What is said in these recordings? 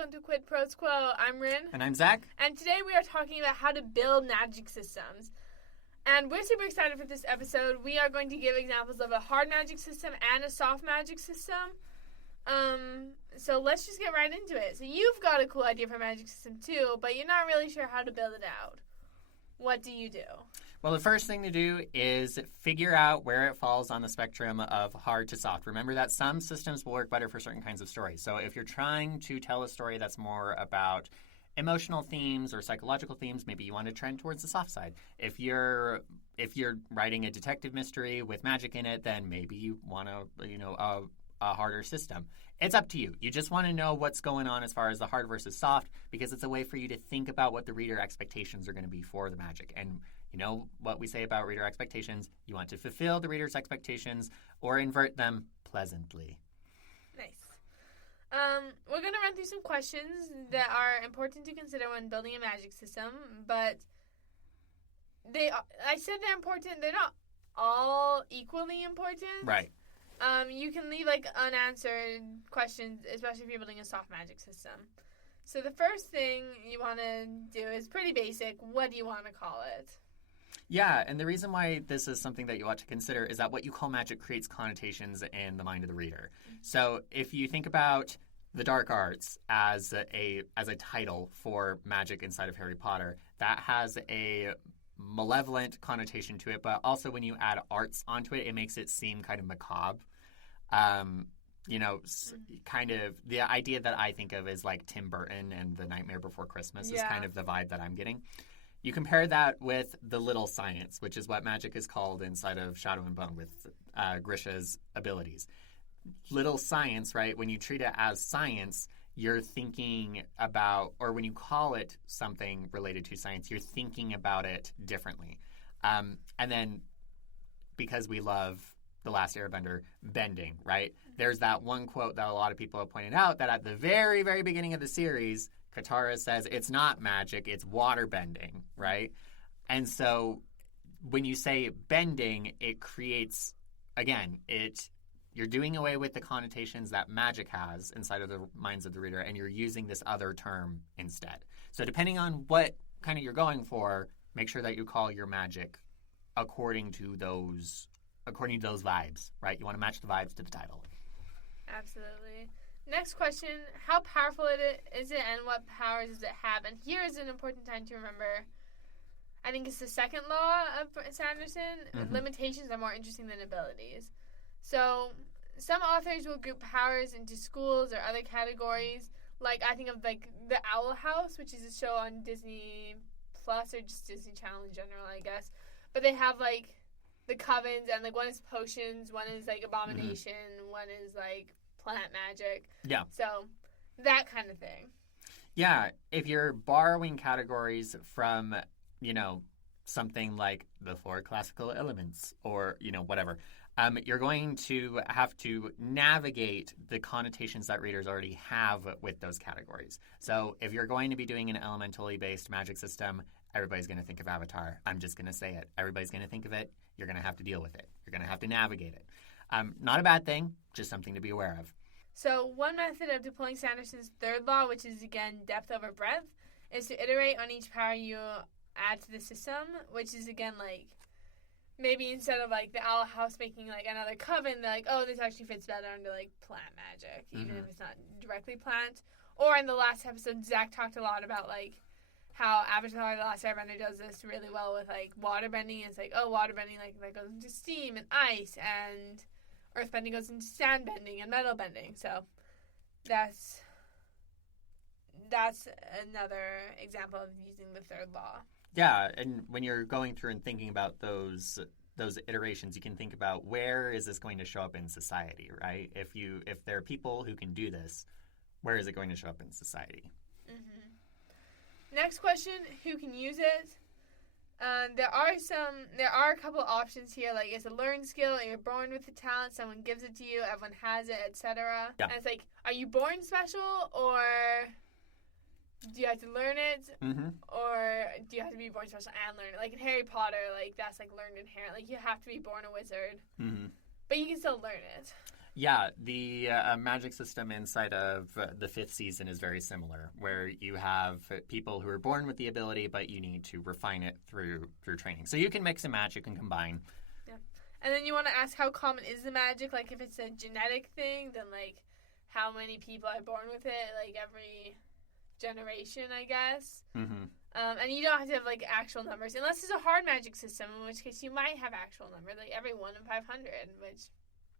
welcome to Quid Pros Quo. I'm Rin. And I'm Zac. And today we are talking about how to build magic systems. And we're super excited for this episode. We are going to give examples of a hard magic system and a soft magic system. So let's just get right into it. So you've got a cool idea for a magic system too, but you're not really sure how to build it out. What do you do? Well, the first thing to do is figure out where it falls on the spectrum of hard to soft. Remember that some systems will work better for certain kinds of stories. So if you're trying to tell a story that's more about emotional themes or psychological themes, maybe you want to trend towards the soft side. If you're writing a detective mystery with magic in it, then maybe you want a harder system. It's up to you. You just want to know what's going on as far as the hard versus soft, because it's a way for you to think about what the reader expectations are going to be for the magic. And you know what we say about reader expectations? You want to fulfill the reader's expectations or invert them pleasantly. Nice. We're going to run through some questions that are important to consider when building a magic system, but I said they're important. They're not all equally important. Right. You can leave unanswered questions, especially if you're building a soft magic system. So the first thing you want to do is pretty basic. What do you want to call it? Yeah, and the reason why this is something that you ought to consider is that what you call magic creates connotations in the mind of the reader. So if you think about the dark arts as a title for magic inside of Harry Potter, that has a malevolent connotation to it, but also when you add arts onto it, it makes it seem kind of macabre. Kind of the idea that I think of is like Tim Burton and The Nightmare Before Christmas is kind of the vibe that I'm getting. You compare that with the little science, which is what magic is called inside of Shadow and Bone with Grisha's abilities. Little science, right? When you treat it as science, you're thinking about, or when you call it something related to science, you're thinking about it differently. And then because we love The Last Airbender, bending, right? There's that one quote that a lot of people have pointed out that at the very, very beginning of the series, Katara says it's not magic, it's water bending, right? And so when you say bending, it creates, again, you're doing away with the connotations that magic has inside of the minds of the reader, and you're using this other term instead. So depending on what kind of you're going for, make sure that you call your magic according to those vibes, right? You want to match the vibes to the title. Absolutely. Next question, how powerful is it and what powers does it have? And here is an important time to remember, I think it's the second law of Sanderson, limitations are more interesting than abilities. So some authors will group powers into schools or other categories. Like I think of The Owl House, which is a show on Disney Plus or just Disney Channel in general, I guess. But they have the covens, and one is potions, one is abomination, one is plant magic. Yeah. So that kind of thing. Yeah, if you're borrowing categories from, something like the 4 classical elements or, whatever, you're going to have to navigate the connotations that readers already have with those categories. So if you're going to be doing an elementally based magic system, everybody's going to think of Avatar. I'm just going to say it. Everybody's going to think of it. You're going to have to deal with it. You're going to have to navigate it. Not a bad thing, just something to be aware of. So one method of deploying Sanderson's third law, which is, again, depth over breadth, is to iterate on each power you add to the system, which is, again, maybe instead of, the Owl House making, another coven, they're this actually fits better under, plant magic, even if it's not directly plant. Or in the last episode, Zac talked a lot about, how Avatar The Last Airbender does this really well with, water bending. It's water bending, that goes into steam and ice, and earthbending goes into sand bending and metal bending. So that's another example of using the third law. Yeah, and when you're going through and thinking about those iterations, you can think about where is this going to show up in society, right? If there are people who can do this, where is it going to show up in society? Next question, who can use it? There are a couple options here, it's a learned skill, you're born with the talent, someone gives it to you, everyone has it, etc. Yeah. And it's are you born special, or do you have to learn it, or do you have to be born special and learn it? In Harry Potter, that's learned inherent. You have to be born a wizard, but you can still learn it. Yeah, the magic system inside of the fifth season is very similar, where you have people who are born with the ability, but you need to refine it through training. So you can mix and match, you can combine. Yeah. And then you want to ask how common is the magic? Like, if it's a genetic thing, then, like, how many people are born with it? Like, every generation, I guess. Mm-hmm. And you don't have to have, like, actual numbers, unless it's a hard magic system, in which case you might have actual numbers, like every 1 in 500, which...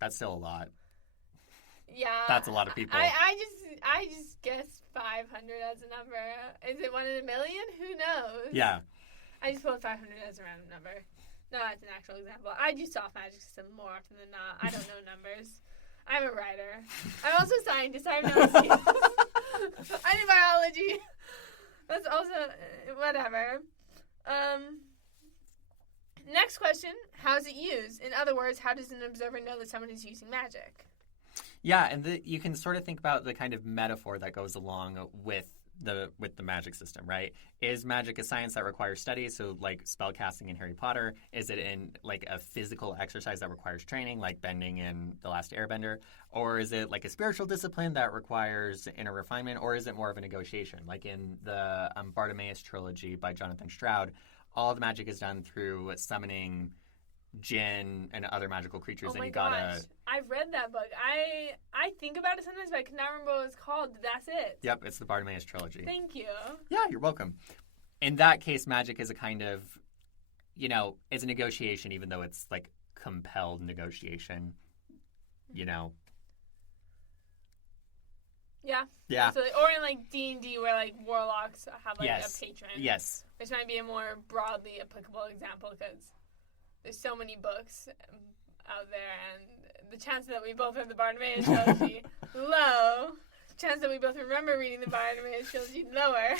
That's still a lot. Yeah. That's a lot of people. I just guessed 500 as a number. Is it 1 in a million? Who knows? Yeah. I just pulled 500 as a random number. No, that's an actual example. I do soft magic system more often than not. I don't know numbers. I'm a writer. I'm also a scientist. I have no skills. I do biology. That's also whatever. Next question, how is it used? In other words, how does an observer know that someone is using magic? Yeah, and you can sort of think about the kind of metaphor that goes along with the magic system, right? Is magic a science that requires study, so like spellcasting in Harry Potter? Is it in like a physical exercise that requires training, like bending in The Last Airbender? Or is it like a spiritual discipline that requires inner refinement? Or is it more of a negotiation? Like in the Bartimaeus trilogy by Jonathan Stroud, all the magic is done through summoning jinn and other magical creatures. Oh my gosh, I've read that book. I think about it sometimes, but I can not remember what it's called. That's it. Yep, it's the Bartimaeus trilogy. Thank you. Yeah, you're welcome. In that case, magic is a kind of, it's a negotiation, even though it's like compelled negotiation, Yeah. Yeah. So, or in like D&D where like warlocks have like Yes. a patron. Yes. Which might be a more broadly applicable example because there's so many books out there, and the chance that we both have the Bartimaeus trilogy, low. The chance that we both remember reading the Bartimaeus trilogy, lower.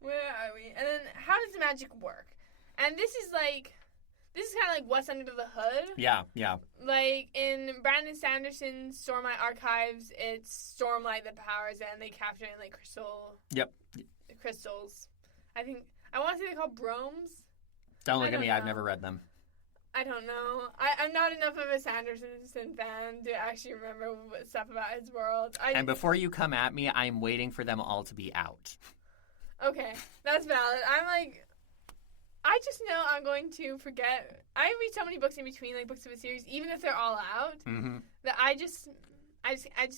Where are we? And then, how does the magic work? And this is kind of like what's under the hood. Yeah. Like in Brandon Sanderson's Stormlight Archives, it's Stormlight that powers it, and they capture it in like crystals. I want to say they're called bromes. Don't look at me. I've never read them. I don't know. I'm not enough of a Sanderson fan to actually remember stuff about his world. And before you come at me, I'm waiting for them all to be out. Okay, that's valid. I just know I'm going to forget. I read so many books in between, like books of a series, even if they're all out, that I just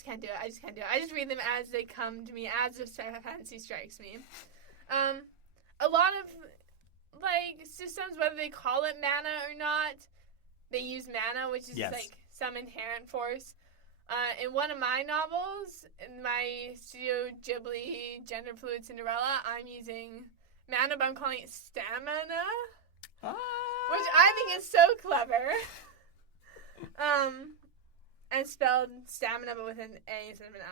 can't do it. I just can't do it. I just read them as they come to me, as the fantasy strikes me. A lot of like systems, whether they call it mana or not, they use mana, which is like some inherent force. In one of my novels, in my Studio Ghibli Gender Fluid Cinderella, I'm using mana, but I'm calling it stamina, which I think is so clever. And spelled stamina, but with an A instead of an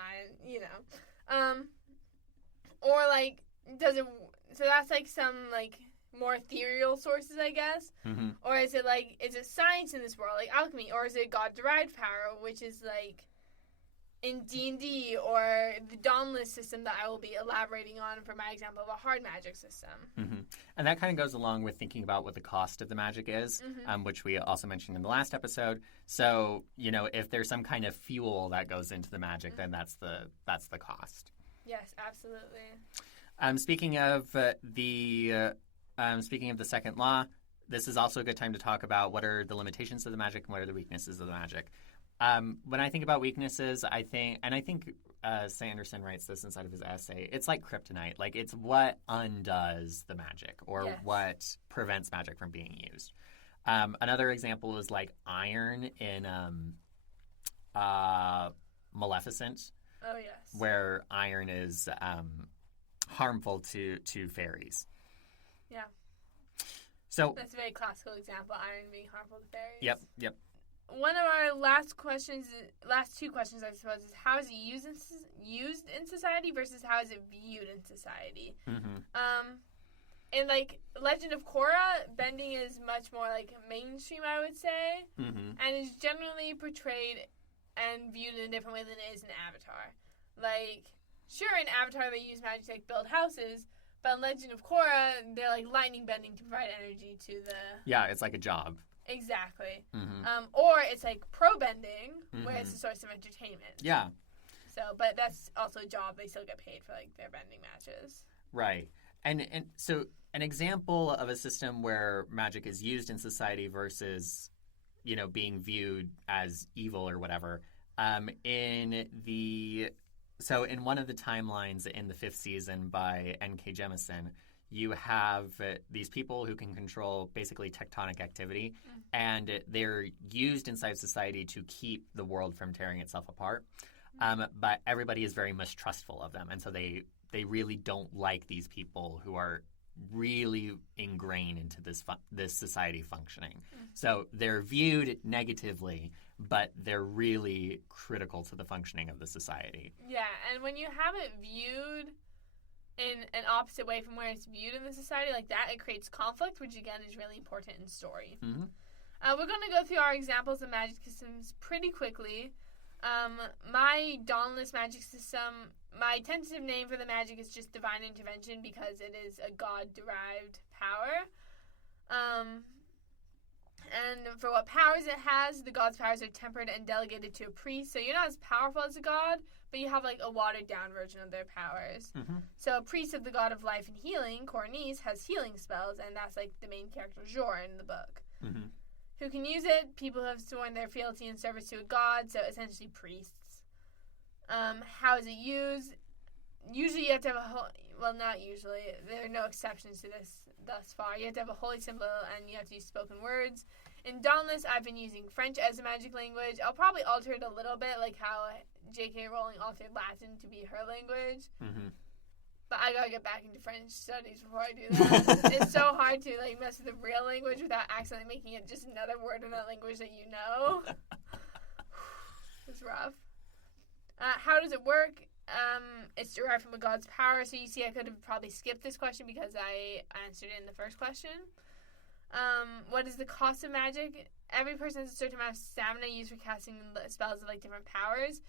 I, or like so that's like some like more ethereal sources, I guess. Or is it science in this world, like alchemy, or is it God-derived power, which is like in D&D, or the Dauntless system that I will be elaborating on for my example of a hard magic system. And that kind of goes along with thinking about what the cost of the magic is, which we also mentioned in the last episode. So, if there's some kind of fuel that goes into the magic, then that's the cost. Yes, absolutely. Speaking of the second law, this is also a good time to talk about what are the limitations of the magic and what are the weaknesses of the magic. When I think about weaknesses, I think Sanderson writes this inside of his essay, it's like kryptonite. Like, it's what undoes the magic or what prevents magic from being used. Another example is like iron in Maleficent. Oh, yes. Where iron is harmful to fairies. Yeah. So that's a very classical example, iron being harmful to fairies. Yep. One of our last two questions, I suppose, is how is it used in society versus how is it viewed in society? In like Legend of Korra, bending is much more like mainstream, I would say, and is generally portrayed and viewed in a different way than it is in Avatar. Like, sure, in Avatar they use magic to like build houses, but in Legend of Korra they're like lightning bending to provide energy to the... Yeah, it's like a job. Exactly. Mm-hmm. Or it's like pro-bending, where it's a source of entertainment. Yeah. So, but that's also a job. They still get paid for, like, their bending matches. Right. And so an example of a system where magic is used in society versus, being viewed as evil or whatever, in one of the timelines in the 5th season by N.K. Jemisin, you have these people who can control basically tectonic activity, and they're used inside society to keep the world from tearing itself apart. But everybody is very mistrustful of them, and so they really don't like these people who are really ingrained into this society functioning. So they're viewed negatively, but they're really critical to the functioning of the society. Yeah, and when you have it viewed in an opposite way from where it's viewed in the society like that, it creates conflict, which again is really important in story. Mm-hmm. We're going to go through our examples of magic systems pretty quickly. My dauntless magic system, my tentative name for the magic is just divine intervention because it is a god-derived power. And for what powers it has, the god's powers are tempered and delegated to a priest. So you're not as powerful as a god, but you have like a watered-down version of their powers. Mm-hmm. So a priest of the god of life and healing, Cornice, has healing spells, and that's like the main character, Jor, in the book. Mm-hmm. Who can use it? People who have sworn their fealty and service to a god, so essentially priests. How is it used? Usually you have to have not usually. There are no exceptions to this thus far. You have to have a holy symbol and you have to use spoken words. In Dauntless, I've been using French as a magic language. I'll probably alter it a little bit, like how J.K. Rowling altered Latin to be her language. Mm-hmm. But I gotta get back into French studies before I do that. It's so hard to like mess with the real language without accidentally making it just another word in that language that you know. It's rough. How does it work? It's derived from a god's power. So you see, I could have probably skipped this question because I answered it in the first question. What is the cost of magic? Every person has a certain amount of stamina used for casting spells of like different powers.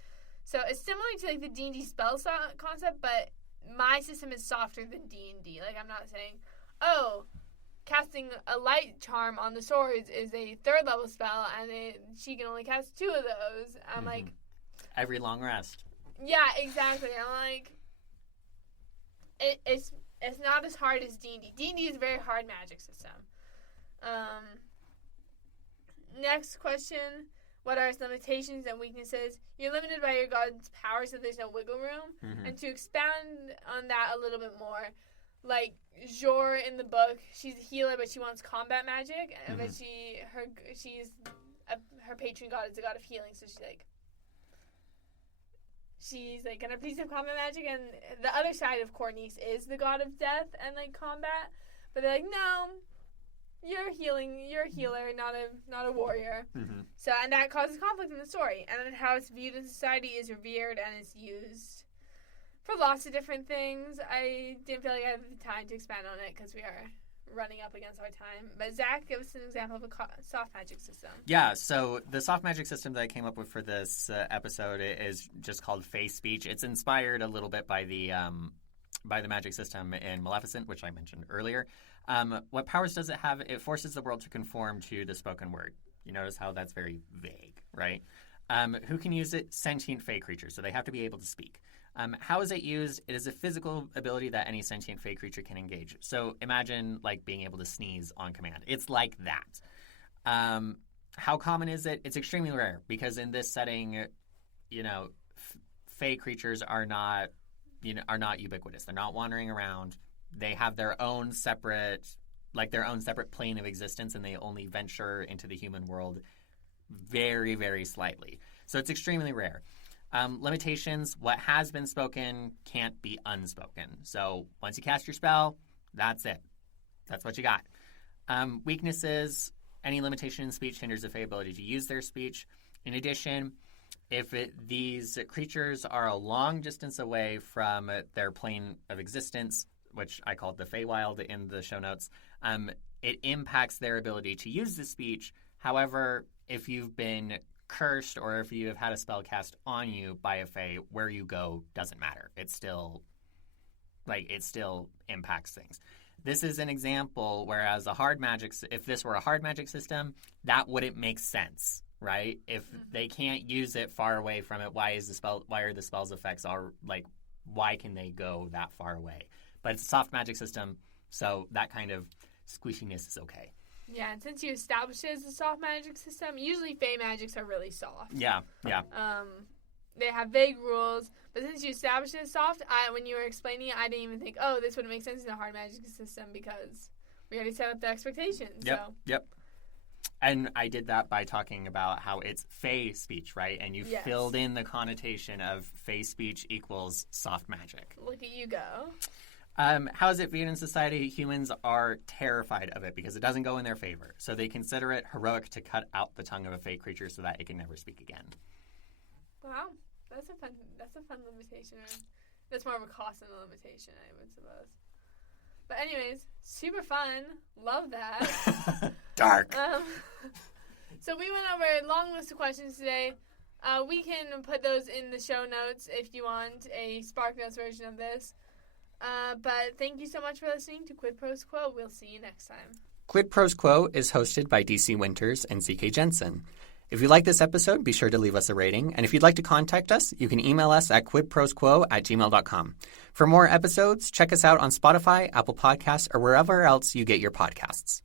So it's similar to like the D&D spell concept, but my system is softer than D&D. Like, I'm not saying, casting a light charm on the swords is a 3rd level spell, and she can only cast 2 of those. I'm like... Every long rest. Yeah, exactly. I'm like... It's not as hard as D&D. D&D is a very hard magic system. Next question... What are its limitations and weaknesses? You're limited by your god's power, so there's no wiggle room. Mm-hmm. And to expand on that a little bit more, like Jor in the book, she's a healer, but she wants combat magic. Mm-hmm. But her patron god is the god of healing, so she's like gonna please have combat magic. And the other side of Cornice is the god of death and like combat, but they're like, no. You're a healer, not a warrior. Mm-hmm. So, and that causes conflict in the story. And then how it's viewed in society is revered and it's used for lots of different things. I didn't feel like I had the time to expand on it because we are running up against our time. But Zach, give us an example of a soft magic system. Yeah, so the soft magic system that I came up with for this episode is just called Face Speech. It's inspired a little bit by the magic system in Maleficent, which I mentioned earlier. What powers does it have? It forces the world to conform to the spoken word. You notice how that's very vague, right? Who can use it? Sentient fey creatures, so they have to be able to speak. How is it used? It is a physical ability that any sentient fey creature can engage. So imagine like being able to sneeze on command. It's like that. How common is it? It's extremely rare because in this setting, fey creatures are not ubiquitous. They're not wandering around. They have their own separate plane of existence, and they only venture into the human world very, very slightly. So it's extremely rare. Limitations: what has been spoken can't be unspoken. So once you cast your spell, that's it. That's what you got. Weaknesses: any limitation in speech hinders the fey ability to use their speech. In addition, if these creatures are a long distance away from their plane of existence, which I called the Feywild in the show notes, it impacts their ability to use the speech. However, if you've been cursed or if you have had a spell cast on you by a Fey, where you go doesn't matter. It still impacts things. This is an example, whereas if this were a hard magic system, that wouldn't make sense, right? If they can't use it far away from it, why are the spell's effects why can they go that far away? But it's a soft magic system, so that kind of squishiness is okay. Yeah, and since you established it as a soft magic system, usually Fey magics are really soft. Yeah. They have vague rules, but since you established it as soft, when you were explaining it, I didn't even think, this wouldn't make sense in a hard magic system because we already set up the expectations. Yep. And I did that by talking about how it's Fey speech, right? And you filled in the connotation of Fey speech equals soft magic. Look at you go. How is it viewed in society? Humans are terrified of it because it doesn't go in their favor. So they consider it heroic to cut out the tongue of a Fey creature so that it can never speak again. Wow. That's a fun limitation. That's more of a cost than a limitation, I would suppose. But anyways, super fun. Love that. Dark. So we went over a long list of questions today. We can put those in the show notes if you want a SparkNotes version of this. But thank you so much for listening to Quid Pros Quo. We'll see you next time. Quid Pros Quo is hosted by DC Winters and CK Jensen. If you like this episode, be sure to leave us a rating. And if you'd like to contact us, you can email us at quidprosquo@gmail.com. For more episodes, check us out on Spotify, Apple Podcasts, or wherever else you get your podcasts.